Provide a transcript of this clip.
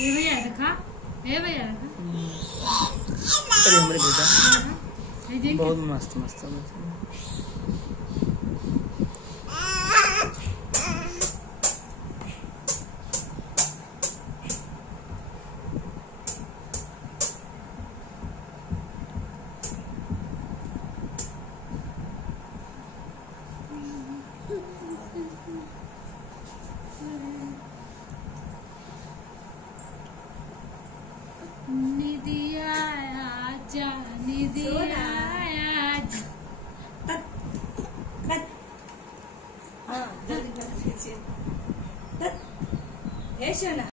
ये भैया रखा, ये भैया रखा। अरे हमारे बेटा बहुत मस्त मस्त निदिया आजा, निदिया आजा। हाँ जल्दी हे शोना